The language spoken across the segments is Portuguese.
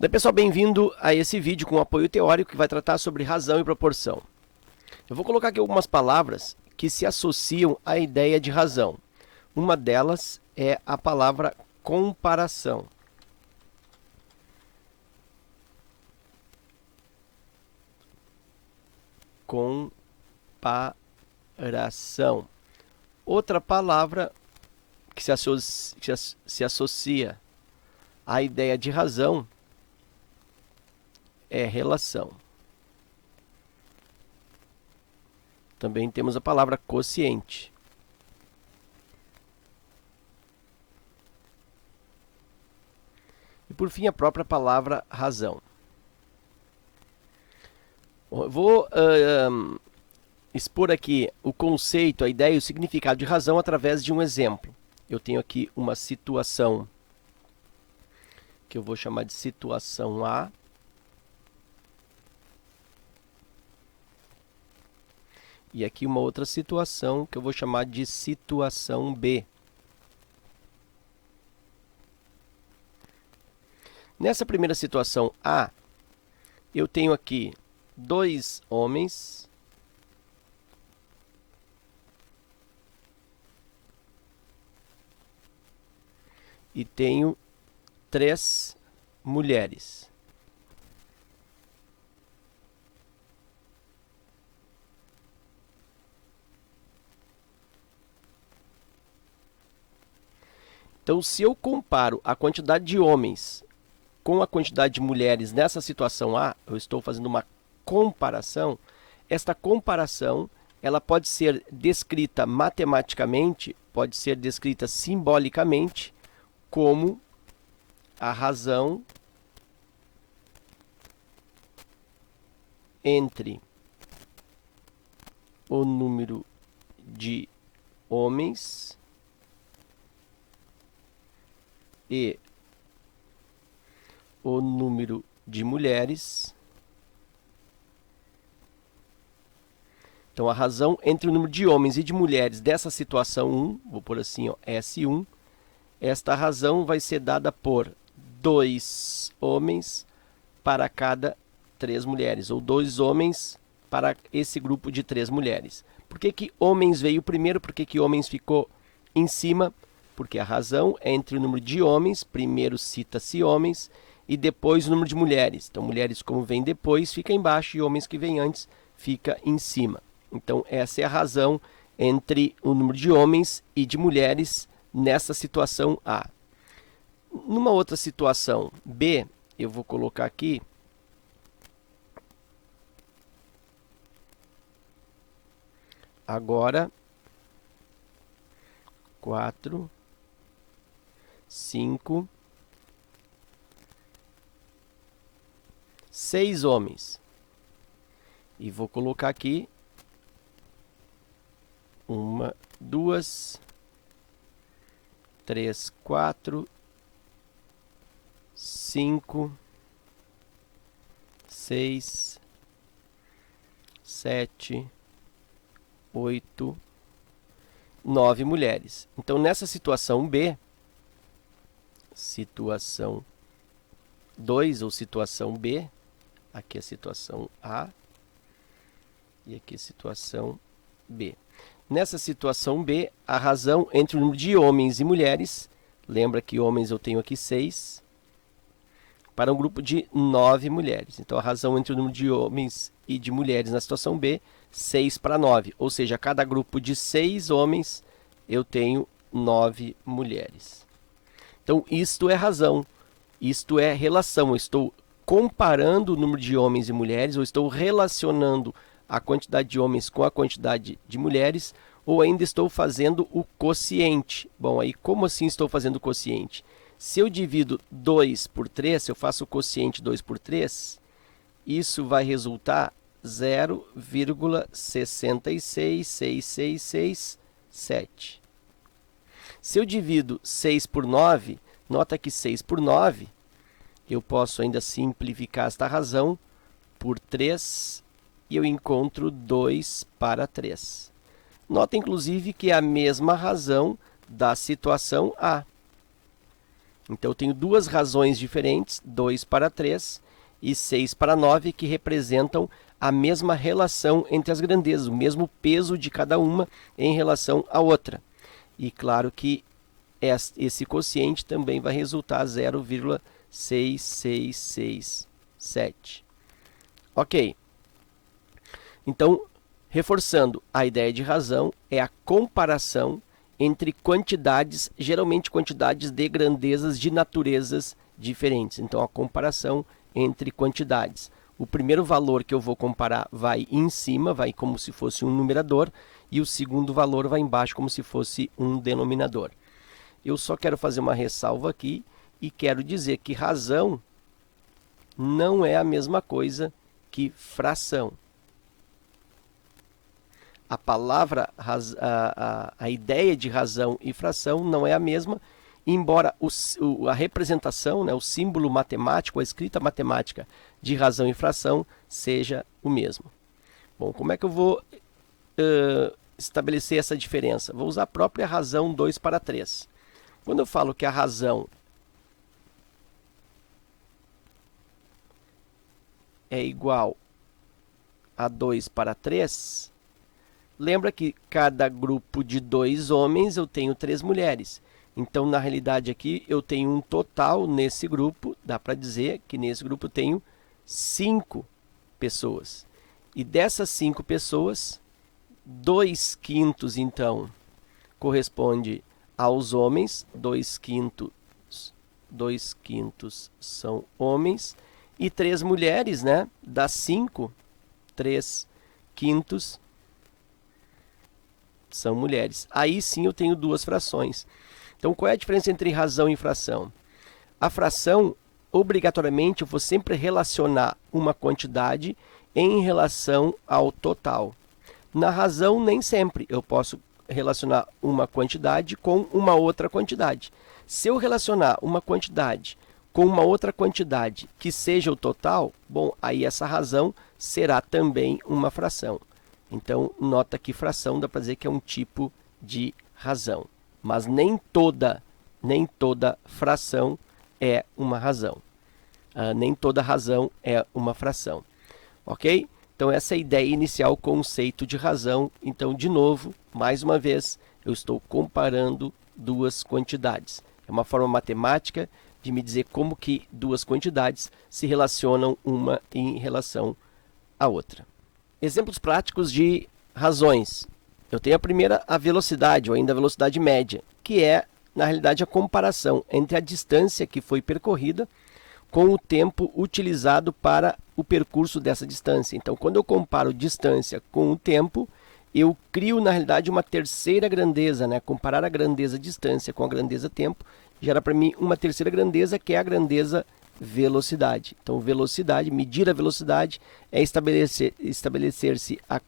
Daí, pessoal, bem-vindo a esse vídeo com apoio teórico que vai tratar sobre razão e proporção. Eu vou colocar aqui algumas palavras que se associam à ideia de razão. Uma delas é a palavra comparação. Comparação. Outra palavra que se associa à ideia de razão é relação. Também temos a palavra quociente. E por fim, a própria palavra razão. Eu vou expor aqui o conceito, a ideia e o significado de razão através de um exemplo. Eu tenho aqui uma situação que eu vou chamar de situação A. E aqui uma outra situação que eu vou chamar de situação B. Nessa primeira situação A, eu tenho aqui 2 homens e tenho 3 mulheres. Então, se eu comparo a quantidade de homens com a quantidade de mulheres nessa situação A, eu estou fazendo uma comparação. Esta comparação, ela pode ser descrita matematicamente, pode ser descrita simbolicamente, como a razão entre o número de homens e o número de mulheres. Então, a razão entre o número de homens e de mulheres dessa situação 1, vou pôr assim, ó, S1, esta razão vai ser dada por 2 homens para cada 3 mulheres, ou 2 homens para esse grupo de 3 mulheres. Por que que homens veio primeiro? Por que que homens ficou em cima? Porque a razão é entre o número de homens, primeiro cita-se homens, e depois o número de mulheres. Então, mulheres, como vem depois, fica embaixo, e homens que vêm antes, fica em cima. Então, essa é a razão entre o número de homens e de mulheres nessa situação A. Numa outra situação B, eu vou colocar aqui agora 4, 5, 6 homens. E vou colocar aqui 1, 2, 3, 4, 5, 6, 7, 8, 9 mulheres. Então, nessa situação B, situação 2 ou situação B, aqui é a situação A e aqui é a situação B. Nessa situação B, a razão entre o número de homens e mulheres, lembra que homens eu tenho aqui 6, para um grupo de 9 mulheres. Então, a razão entre o número de homens e de mulheres na situação B, 6 para 9. Ou seja, a cada grupo de 6 homens, eu tenho 9 mulheres. Então, isto é razão, isto é relação. Eu estou comparando o número de homens e mulheres, ou estou relacionando a quantidade de homens com a quantidade de mulheres, ou ainda estou fazendo o quociente. Bom, aí como assim estou fazendo o quociente? Se eu divido 2 por 3, se eu faço o quociente 2 por 3, isso vai resultar 0,66667. Se eu divido 6 por 9, nota que 6 por 9, eu posso ainda simplificar esta razão por 3 e eu encontro 2 para 3. Nota, inclusive, que é a mesma razão da situação A. Então, eu tenho duas razões diferentes, 2 para 3 e 6 para 9, que representam a mesma relação entre as grandezas, o mesmo peso de cada uma em relação à outra. E claro que esse quociente também vai resultar 0,6667. Ok. Então, reforçando, a ideia de razão é a comparação entre quantidades, geralmente quantidades de grandezas de naturezas diferentes. Então, a comparação entre quantidades. O primeiro valor que eu vou comparar vai em cima, vai como se fosse um numerador, e o segundo valor vai embaixo como se fosse um denominador. Eu só quero fazer uma ressalva aqui e quero dizer que razão não é a mesma coisa que fração. A palavra, a ideia de razão e fração não é a mesma, embora a representação, né, o símbolo matemático, a escrita matemática de razão e fração seja o mesmo. Bom, como é que eu vou estabelecer essa diferença? Vou usar a própria razão 2 para 3. Quando eu falo que a razão é igual a 2 para 3, lembra que cada grupo de 2 homens eu tenho 3 mulheres. Então, na realidade aqui, eu tenho um total nesse grupo, dá para dizer que nesse grupo eu tenho 5 pessoas. E dessas 5 pessoas, 2/5, então, corresponde aos homens, 2/5 são homens, e 3 mulheres, né? Das 5, 3/5 são mulheres. Aí sim eu tenho duas frações. Então, qual é a diferença entre razão e fração? A fração, obrigatoriamente, eu vou sempre relacionar uma quantidade em relação ao total. Na razão, nem sempre eu posso relacionar uma quantidade com uma outra quantidade. Se eu relacionar uma quantidade com uma outra quantidade que seja o total, bom, aí essa razão será também uma fração. Então, nota que fração dá para dizer que é um tipo de razão. Mas nem toda fração é uma razão. Nem toda razão é uma fração. Ok? Então, essa é a ideia inicial, o conceito de razão. Então, de novo, mais uma vez, eu estou comparando duas quantidades. É uma forma matemática de me dizer como que duas quantidades se relacionam uma em relação à outra. Exemplos práticos de razões. Eu tenho a primeira, a velocidade, ou ainda a velocidade média, que é, na realidade, a comparação entre a distância que foi percorrida com o tempo utilizado para o percurso dessa distância. Então, quando eu comparo distância com o tempo, eu crio, na realidade, uma terceira grandeza, né? Comparar a grandeza distância com a grandeza tempo gera para mim uma terceira grandeza, que é a grandeza velocidade. Então, velocidade, medir a velocidade é estabelecer-se a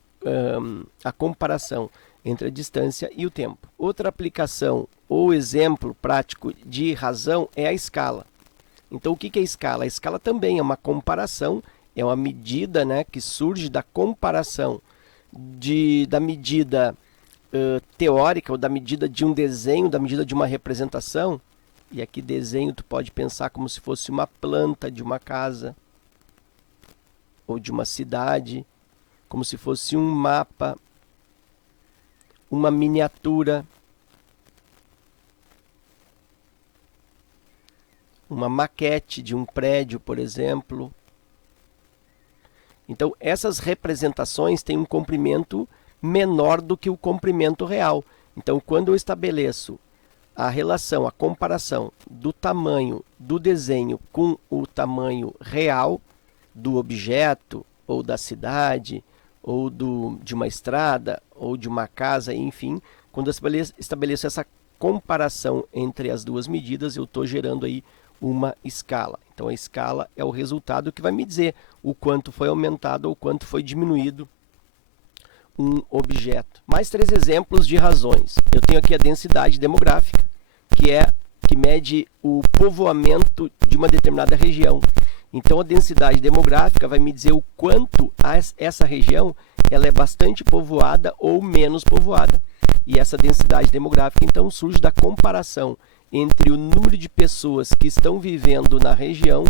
comparação entre a distância e o tempo. Outra aplicação ou exemplo prático de razão é a escala. Então, o que é a escala? A escala também é uma comparação, é uma medida, né, que surge da comparação da medida teórica, ou da medida de um desenho, da medida de uma representação. E aqui desenho tu pode pensar como se fosse uma planta de uma casa ou de uma cidade, como se fosse um mapa, uma miniatura, uma maquete de um prédio, por exemplo. Então, essas representações têm um comprimento menor do que o comprimento real. Então, quando eu estabeleço a relação, a comparação do tamanho do desenho com o tamanho real do objeto, ou da cidade, ou de uma estrada, ou de uma casa, enfim, quando eu estabeleço essa comparação entre as duas medidas, eu estou gerando aí uma escala. Então, a escala é o resultado que vai me dizer o quanto foi aumentado ou quanto foi diminuído um objeto. Mais 3 exemplos de razões. Eu tenho aqui a densidade demográfica, que mede o povoamento de uma determinada região. Então, a densidade demográfica vai me dizer o quanto essa região ela é bastante povoada ou menos povoada. E essa densidade demográfica, então, surge da comparação entre o número de pessoas que estão vivendo na região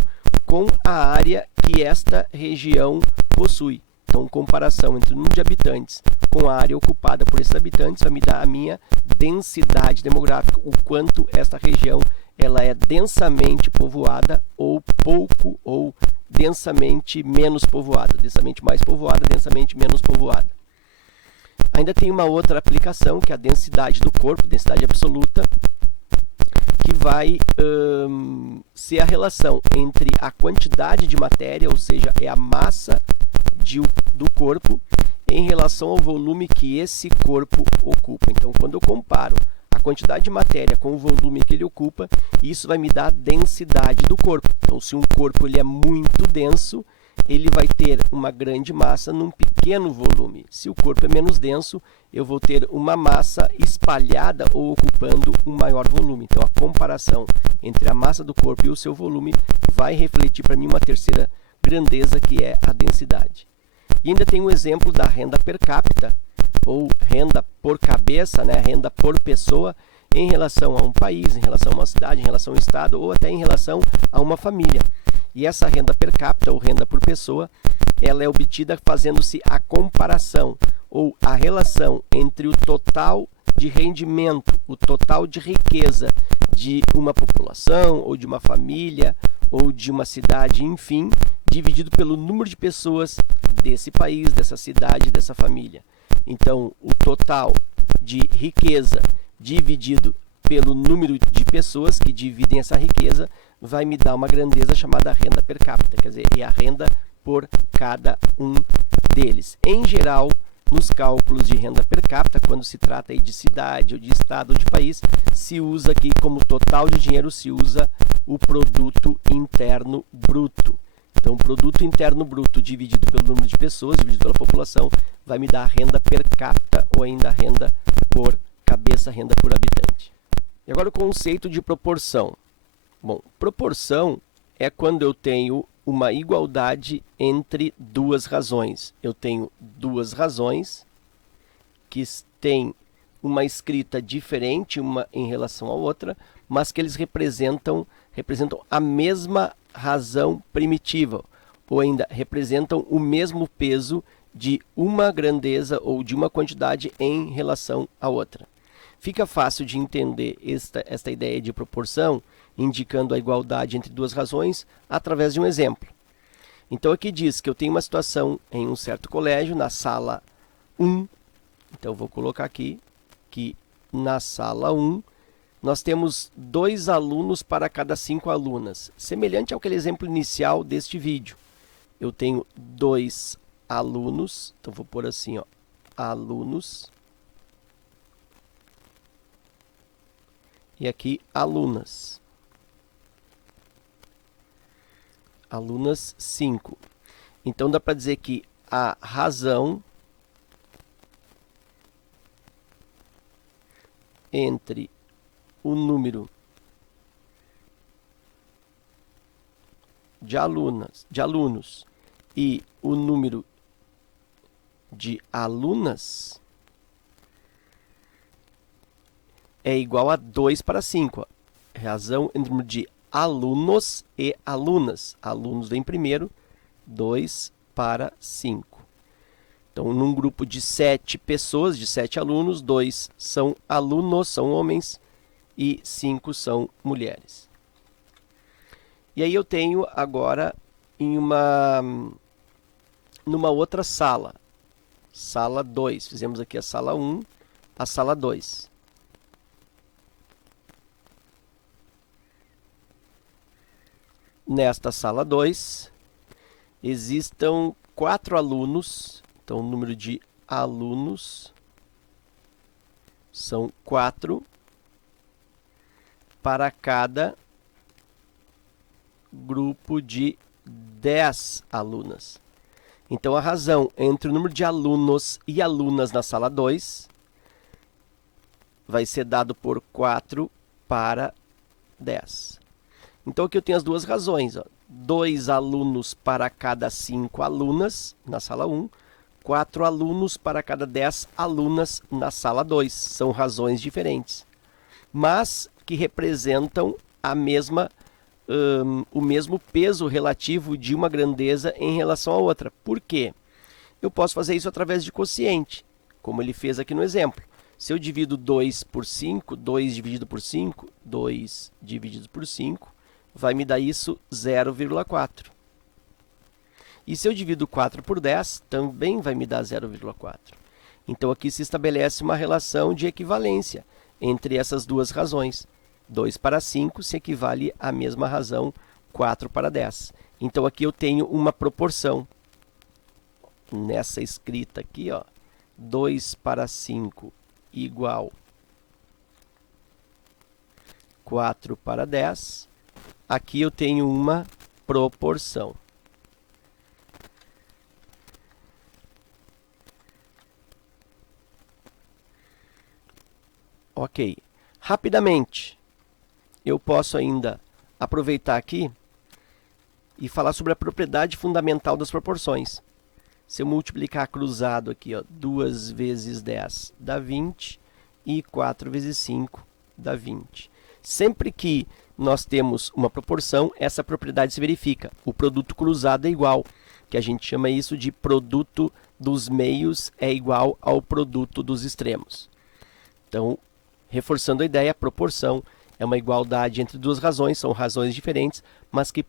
com a área que esta região possui. Então, comparação entre o número de habitantes com a área ocupada por esses habitantes vai me dar a minha densidade demográfica, o quanto esta região ela é densamente povoada ou pouco ou densamente menos povoada, densamente mais povoada, densamente menos povoada. Ainda tem uma outra aplicação, que é a densidade do corpo, densidade absoluta, que vai ser a relação entre a quantidade de matéria, ou seja, é a massa do corpo, em relação ao volume que esse corpo ocupa. Então, quando eu comparo a quantidade de matéria com o volume que ele ocupa, isso vai me dar a densidade do corpo. Então, se um corpo ele é muito denso, ele vai ter uma grande massa num pequeno volume. Se o corpo é menos denso, eu vou ter uma massa espalhada ou ocupando um maior volume. Então, a comparação entre a massa do corpo e o seu volume vai refletir para mim uma terceira grandeza, que é a densidade. E ainda tem um exemplo da renda per capita, ou renda por cabeça, né? Renda por pessoa, em relação a um país, em relação a uma cidade, em relação a um estado, ou até em relação a uma família. E essa renda per capita, ou renda por pessoa, ela é obtida fazendo-se a comparação, ou a relação entre o total de rendimento, o total de riqueza de uma população, ou de uma família, ou de uma cidade, enfim, dividido pelo número de pessoas desse país, dessa cidade, dessa família. Então, o total de riqueza dividido pelo número de pessoas que dividem essa riqueza vai me dar uma grandeza chamada renda per capita, quer dizer, é a renda por cada um deles. Em geral, nos cálculos de renda per capita, quando se trata aí de cidade, ou de estado, ou de país, se usa aqui como total de dinheiro, se usa o produto interno bruto. Então, o produto interno bruto dividido pelo número de pessoas, dividido pela população, vai me dar a renda per capita, ou ainda a renda por cabeça, renda por habitante. E agora o conceito de proporção. Bom, proporção é quando eu tenho uma igualdade entre duas razões. Eu tenho duas razões que têm uma escrita diferente uma em relação à outra, mas que eles representam a mesma razão primitiva, ou ainda representam o mesmo peso de uma grandeza ou de uma quantidade em relação à outra. Fica fácil de entender esta ideia de proporção, indicando a igualdade entre duas razões, através de um exemplo. Então, aqui diz que eu tenho uma situação em um certo colégio, na sala 1. Então, eu vou colocar aqui que na sala 1, nós temos 2 alunos para cada 5 alunas. Semelhante àquele exemplo inicial deste vídeo. Eu tenho 2 alunos, então vou pôr assim, ó, alunos. E aqui, alunas. Alunas 5. Então, dá para dizer que a razão entre o número de alunos e o número de alunas é igual a 2 para 5. Razão entre o número de alunos e alunas. Alunos vem primeiro, 2 para 5. Então, num grupo de 7 pessoas, de 7 alunos, 2 são alunos, são homens, e 5 são mulheres. E aí eu tenho agora numa outra sala, sala 2. Fizemos aqui a sala 1, a sala 2. Nesta sala 2, existam 4 alunos. Então, o número de alunos são 4 para cada grupo de 10 alunas. Então, a razão entre o número de alunos e alunas na sala 2 vai ser dado por 4 para 10. Então, aqui eu tenho as duas razões. 2 alunos para cada 5 alunas na sala 1, 4 alunos para cada 10 alunas na sala 2. São razões diferentes. Mas que representam a mesma, o mesmo peso relativo de uma grandeza em relação à outra. Por quê? Eu posso fazer isso através de quociente, como ele fez aqui no exemplo. Se eu divido 2 por 5, 2 dividido por 5, 2 dividido por 5, vai me dar isso 0,4. E se eu divido 4 por 10, também vai me dar 0,4. Então, aqui se estabelece uma relação de equivalência entre essas duas razões. 2 para 5 se equivale à mesma razão 4 para 10. Então, aqui eu tenho uma proporção. Nessa escrita aqui, ó, 2 para 5 igual 4 para 10. Aqui eu tenho uma proporção. Ok. Rapidamente, eu posso ainda aproveitar aqui e falar sobre a propriedade fundamental das proporções. Se eu multiplicar cruzado aqui, ó, 2 vezes 10 dá 20 e 4 vezes 5 dá 20. Sempre que nós temos uma proporção, essa propriedade se verifica. O produto cruzado é igual, que a gente chama isso de produto dos meios é igual ao produto dos extremos. Então, reforçando a ideia, a proporção é uma igualdade entre duas razões, são razões diferentes, mas que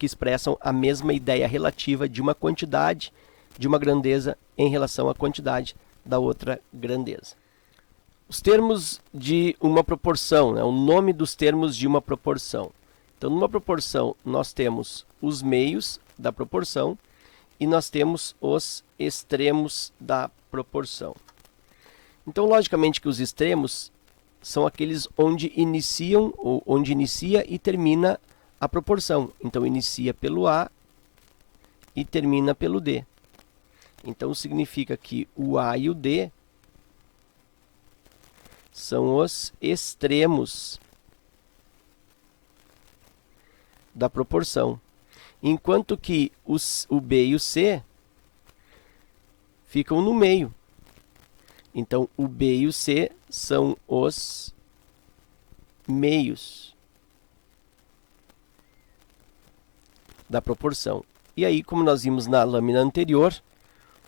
expressam a mesma ideia relativa de uma quantidade de uma grandeza em relação à quantidade da outra grandeza. Os termos de uma proporção, né? O nome dos termos de uma proporção. Então, numa proporção, nós temos os meios da proporção e nós temos os extremos da proporção. Então, logicamente que os extremos são aqueles onde inicia e termina a proporção. Então, inicia pelo A e termina pelo D. Então, significa que o A e o D são os extremos da proporção, enquanto que o B e o C ficam no meio. Então, o B e o C são os meios da proporção. E aí, como nós vimos na lâmina anterior,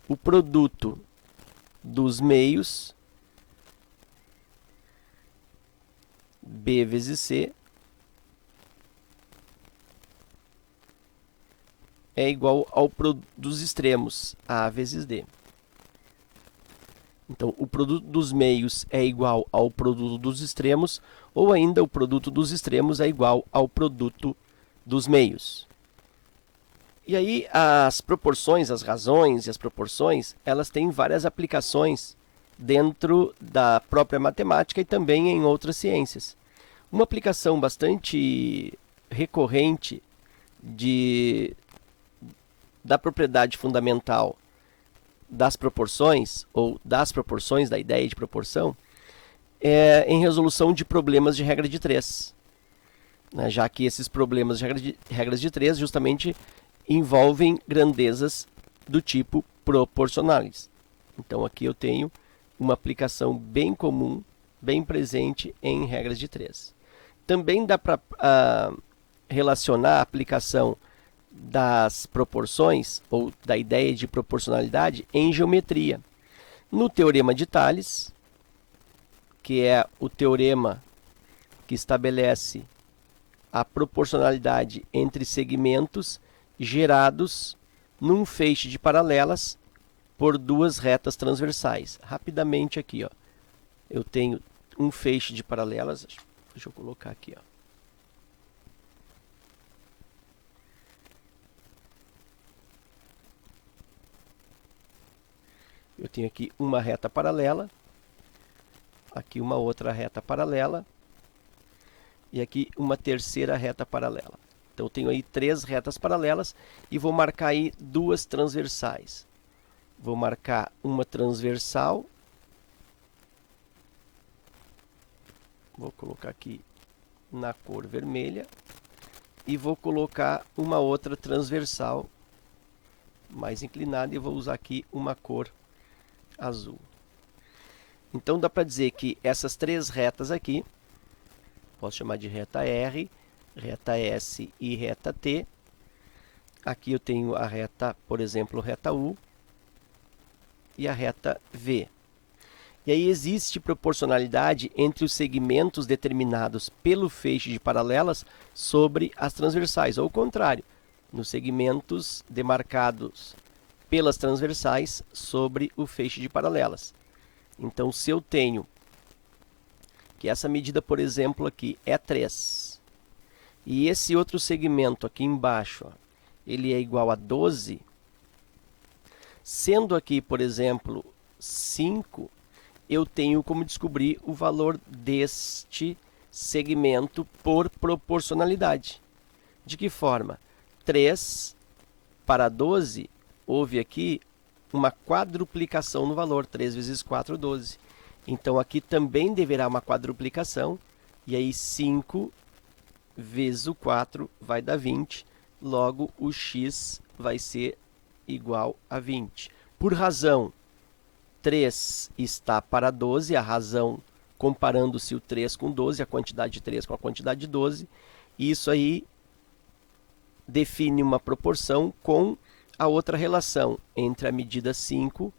o produto dos meios, B vezes C, é igual ao produto dos extremos, A vezes D. Então, o produto dos meios é igual ao produto dos extremos, ou ainda o produto dos extremos é igual ao produto dos meios. E aí, as proporções, as razões e as proporções, elas têm várias aplicações dentro da própria matemática e também em outras ciências. Uma aplicação bastante recorrente da propriedade fundamental das proporções, ou das proporções, da ideia de proporção, é em resolução de problemas de regra de 3. Né? Já que esses problemas de regras de 3 justamente envolvem grandezas do tipo proporcionais. Então, aqui eu tenho uma aplicação bem comum, bem presente em regras de 3. Também dá para relacionar a aplicação das proporções, ou da ideia de proporcionalidade, em geometria. No Teorema de Tales, que é o teorema que estabelece a proporcionalidade entre segmentos gerados num feixe de paralelas por duas retas transversais. Rapidamente aqui, ó, eu tenho um feixe de paralelas, deixa eu colocar aqui, ó. Eu tenho aqui uma reta paralela, aqui uma outra reta paralela e aqui uma terceira reta paralela. Então, eu tenho aí 3 retas paralelas e vou marcar aí 2 transversais. Vou marcar uma transversal. Vou colocar aqui na cor vermelha. E vou colocar uma outra transversal mais inclinada e vou usar aqui uma cor azul. Então, dá para dizer que essas 3 retas aqui, posso chamar de reta R, reta S e reta T. Aqui eu tenho a reta, por exemplo, reta U e a reta V. E aí existe proporcionalidade entre os segmentos determinados pelo feixe de paralelas sobre as transversais, ou o contrário, nos segmentos demarcados pelas transversais sobre o feixe de paralelas. Então, se eu tenho que essa medida, por exemplo, aqui é 3, e esse outro segmento aqui embaixo, ó, ele é igual a 12, sendo aqui, por exemplo, 5, eu tenho como descobrir o valor deste segmento por proporcionalidade. De que forma? 3 para 12, houve aqui uma quadruplicação no valor, 3 vezes 4, 12. Então, aqui também deverá uma quadruplicação, e aí 5 vezes o 4 vai dar 20, logo o x vai ser igual a 20. Por razão 3 está para 12, a razão comparando-se o 3 com 12, a quantidade de 3 com a quantidade de 12, e isso aí define uma proporção com a outra relação entre a medida 5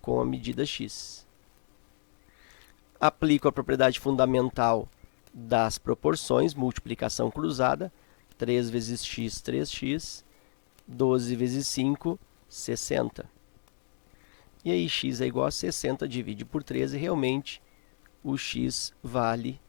com a medida x. Aplico a propriedade fundamental das proporções, multiplicação cruzada, 3 vezes x, 3x, 12 vezes 5, 60. E aí x é igual a 60, divide por 13, e realmente o x vale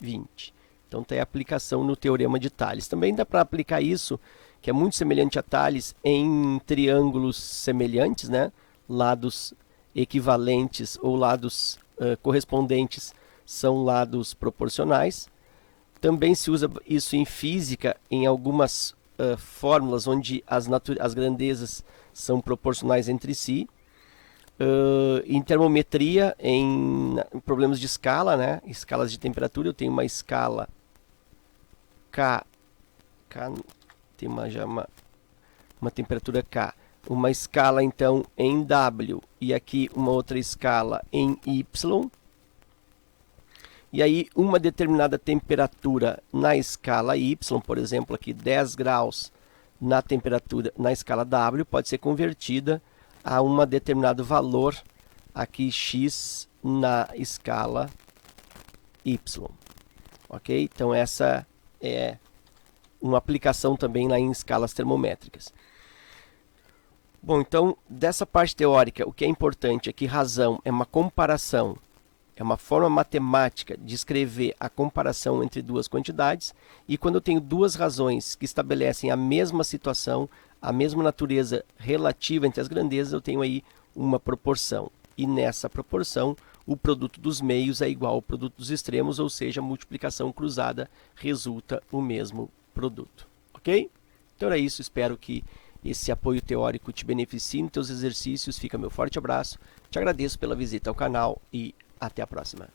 20. Então tem a aplicação no teorema de Tales. Também dá para aplicar isso, que é muito semelhante a Tales, em triângulos semelhantes, né? Lados equivalentes ou lados correspondentes são lados proporcionais. Também se usa isso em física, em algumas fórmulas onde as grandezas são proporcionais entre si. Em termometria, em problemas de escala, né? Escalas de temperatura, eu tenho uma escala K tem uma temperatura K, uma escala então em W e aqui uma outra escala em Y. E aí uma determinada temperatura na escala Y, por exemplo, aqui 10 graus na temperatura na escala W, pode ser convertida a um determinado valor aqui x na escala Y. Ok? Então essa é uma aplicação também lá em escalas termométricas. Bom, então dessa parte teórica, o que é importante é que razão é uma comparação, é uma forma matemática de escrever a comparação entre duas quantidades, e quando eu tenho duas razões que estabelecem a mesma situação, a mesma natureza relativa entre as grandezas, eu tenho aí uma proporção. E nessa proporção, o produto dos meios é igual ao produto dos extremos, ou seja, a multiplicação cruzada resulta o mesmo produto. Ok? Então era isso, espero que esse apoio teórico te beneficie nos teus exercícios. Fica meu forte abraço, te agradeço pela visita ao canal e até a próxima.